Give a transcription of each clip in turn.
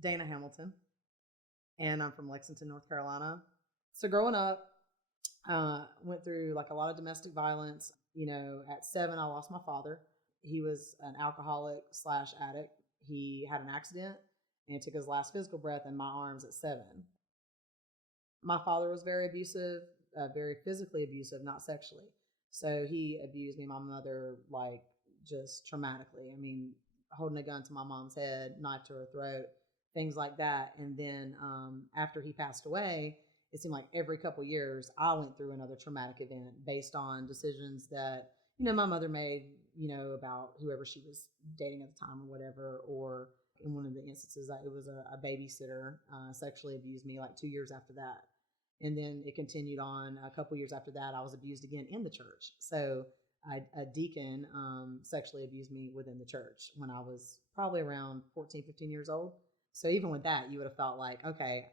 Dana Hamilton, and I'm from Lexington, North Carolina. So growing up, went through like a lot of domestic violence. At 7, I lost my father. He was an alcoholic / addict. He had an accident and took his last physical breath in my arms at 7. My father was very abusive, very physically abusive, not sexually. So he abused me, my mother, like just traumatically. I mean, holding a gun to my mom's head, knife to her throat, things like that. And then after he passed away, it seemed like every couple of years I went through another traumatic event based on decisions that, my mother made, about whoever she was dating at the time or whatever. Or in one of the instances, it was a babysitter sexually abused me like 2 years after that. And then it continued on a couple years after that. I was abused again in the church. So a deacon sexually abused me within the church when I was probably around 14, 15 years old. So even with that, you would have felt like, okay,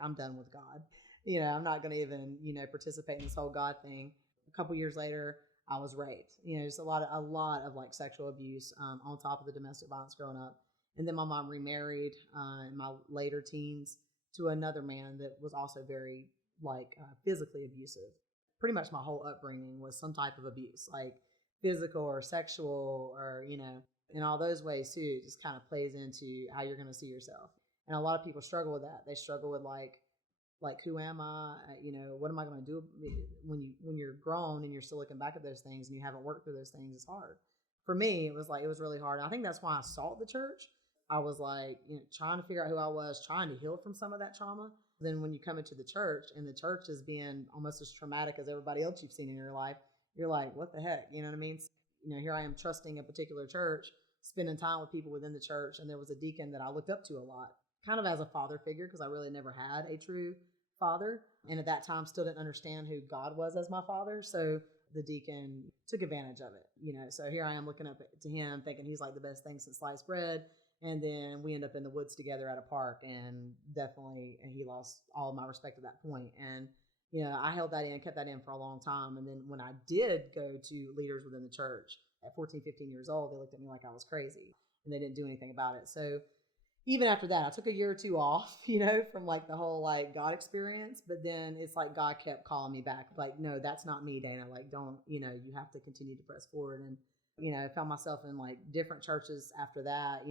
I'm done with God. I'm not going to even, participate in this whole God thing. A couple years later, I was raped. Just a lot of like sexual abuse on top of the domestic violence growing up. And then my mom remarried in my later teens to another man that was also very like physically abusive. Pretty much my whole upbringing was some type of abuse, like physical or sexual or, in all those ways too. It just kind of plays into how you're going to see yourself. And a lot of people struggle with that. They struggle with like who am I? What am I going to do when you're grown and you're still looking back at those things and you haven't worked through those things? It's hard. For me, it was really hard. I think that's why I sought the church. I was like, trying to figure out who I was, trying to heal from some of that trauma. Then when you come into the church and the church is being almost as traumatic as everybody else you've seen in your life, you're like, what the heck? You know what I mean? Here I am trusting a particular church, spending time with people within the church. And there was a deacon that I looked up to a lot, kind of as a father figure, because I really never had a true father. And at that time, still didn't understand who God was as my father. So the deacon took advantage of it, So here I am looking up to him, thinking he's like the best thing since sliced bread. And then we end up in the woods together at a park, and definitely he lost all of my respect at that point. And, I held that in, kept that in for a long time. And then when I did go to leaders within the church at 14, 15 years old, they looked at me like I was crazy and they didn't do anything about it. So even after that, I took a year or two off, from like the whole like God experience. But then it's like God kept calling me back. Like, no, that's not me, Dana. Like, don't, you have to continue to press forward. And, I found myself in like different churches after that.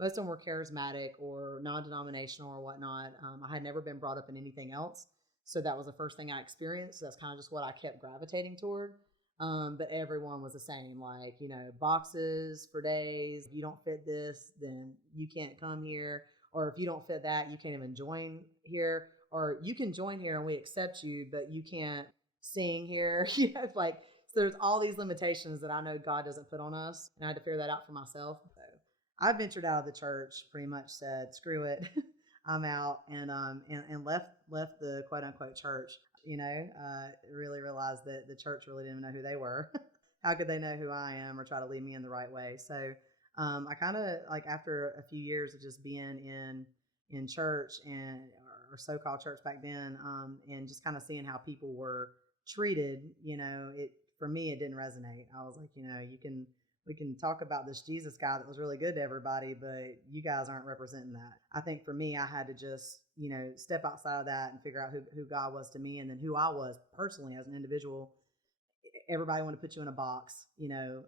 Most of them were charismatic or non-denominational or whatnot. I had never been brought up in anything else. So that was the first thing I experienced. So that's kind of just what I kept gravitating toward. But everyone was the same, like, boxes for days. If you don't fit this, then you can't come here. Or if you don't fit that, you can't even join here. Or you can join here and we accept you, but you can't sing here. Like, so there's all these limitations that I know God doesn't put on us. And I had to figure that out for myself. So I ventured out of the church, pretty much said, screw it. I'm out, and left the quote unquote church. Really realized that the church really didn't know who they were. How could they know who I am or try to lead me in the right way? So I kind of like after a few years of just being in church or so-called church back then, and just kind of seeing how people were treated, for me it didn't resonate. I was like, we can talk about this Jesus guy that was really good to everybody, but you guys aren't representing that. I think for me, I had to just, step outside of that and figure out who God was to me and then who I was personally as an individual. Everybody wanted to put you in a box, you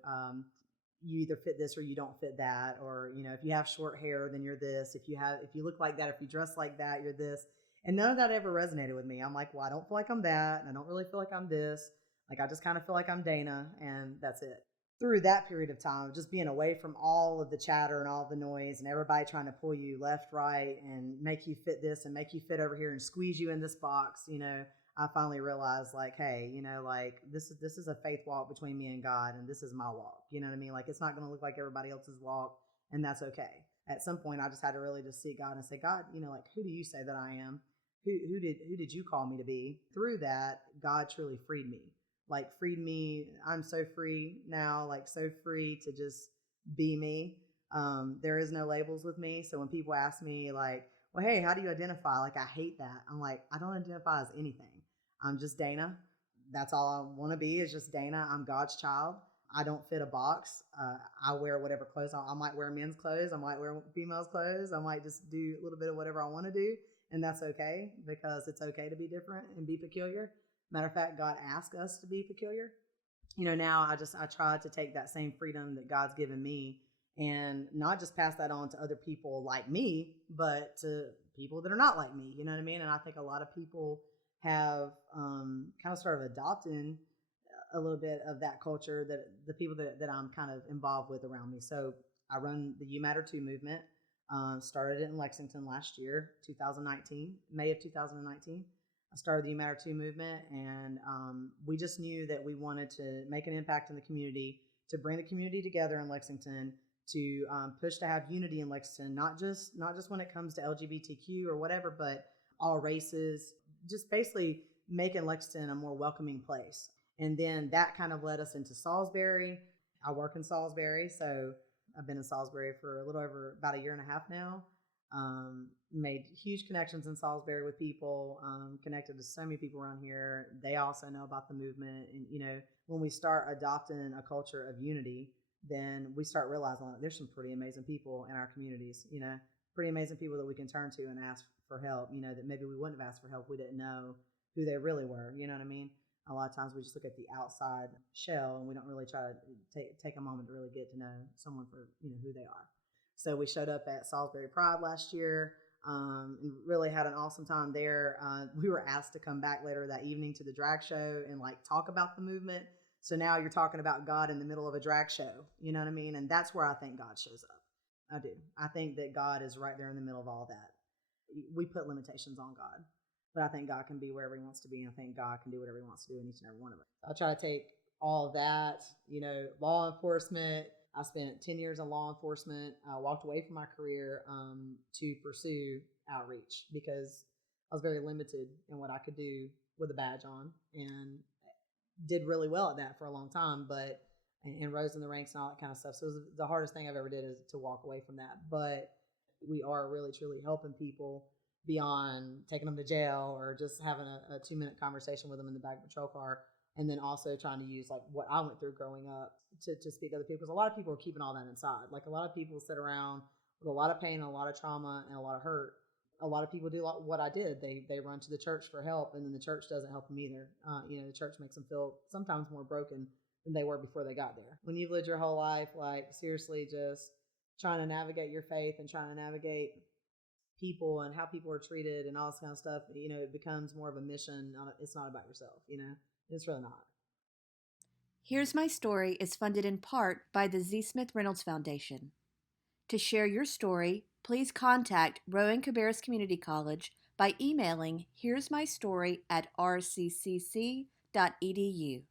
either fit this or you don't fit that. Or, if you have short hair, then you're this. If you look like that, if you dress like that, you're this. And none of that ever resonated with me. I'm like, well, I don't feel like I'm that. And I don't really feel like I'm this. Like, I just kind of feel like I'm Dana, and that's it. Through that period of time, just being away from all of the chatter and all the noise and everybody trying to pull you left, right, and make you fit this and make you fit over here and squeeze you in this box, I finally realized like, hey, like this is a faith walk between me and God, and this is my walk. You know what I mean? Like, it's not going to look like everybody else's walk, and that's okay. At some point, I just had to really just seek God and say, God, like, who do you say that I am? Who did you call me to be? Through that, God truly freed me. Like, freed me. I'm so free now, like so free to just be me. There is no labels with me. So when people ask me like, well, hey, how do you identify? Like, I hate that. I'm like, I don't identify as anything. I'm just Dana. That's all I want to be, is just Dana. I'm God's child. I don't fit a box. I wear whatever clothes. I might wear men's clothes. I might wear females' clothes. I might just do a little bit of whatever I want to do. And that's okay, because it's okay to be different and be peculiar. Matter of fact, God asked us to be peculiar. Now I try to take that same freedom that God's given me and not just pass that on to other people like me, but to people that are not like me. You know what I mean? And I think a lot of people have kind of started adopting a little bit of that culture, that the people that I'm kind of involved with around me. So I run the You Matter Too movement. Started it in Lexington last year, 2019, May of 2019. I started the You Matter Too movement, and we just knew that we wanted to make an impact in the community, to bring the community together in Lexington, to push to have unity in Lexington, not just when it comes to LGBTQ or whatever, but all races, just basically making Lexington a more welcoming place. And then that kind of led us into Salisbury. I work in Salisbury, so I've been in Salisbury for a little over about a year and a half now. Made huge connections in Salisbury with people, connected to so many people around here. They also know about the movement. And, when we start adopting a culture of unity, then we start realizing there's some pretty amazing people in our communities, pretty amazing people that we can turn to and ask for help, that maybe we wouldn't have asked for help. We didn't know who they really were. You know what I mean? A lot of times we just look at the outside shell and we don't really try to take a moment to really get to know someone for who they are. So we showed up at Salisbury Pride last year, and really had an awesome time there. We were asked to come back later that evening to the drag show and talk about the movement. So now you're talking about God in the middle of a drag show. You know what I mean? And that's where I think God shows up. I do. I think that God is right there in the middle of all that. We put limitations on God, but I think God can be wherever he wants to be. And I think God can do whatever he wants to do in each and every one of us. I try to take all of that, law enforcement. I spent 10 years in law enforcement. I walked away from my career to pursue outreach because I was very limited in what I could do with a badge on, and did really well at that for a long time, and rose in the ranks and all that kind of stuff. So it was the hardest thing I've ever did is to walk away from that. But we are really, truly helping people beyond taking them to jail or just having a 2-minute conversation with them in the back of a patrol car. And then also trying to use what I went through growing up to speak to other people. Because a lot of people are keeping all that inside. A lot of people sit around with a lot of pain, a lot of trauma, and a lot of hurt. A lot of people do what I did. They run to the church for help, and then the church doesn't help them either. The church makes them feel sometimes more broken than they were before they got there. When you've lived your whole life, seriously, just trying to navigate your faith and trying to navigate people and how people are treated and all this kind of stuff, it becomes more of a mission. It's not about yourself, It's really not. Here's My Story is funded in part by the Z. Smith Reynolds Foundation. To share your story, please contact Rowan-Cabarrus Community College by emailing here'smystory@rccc.edu.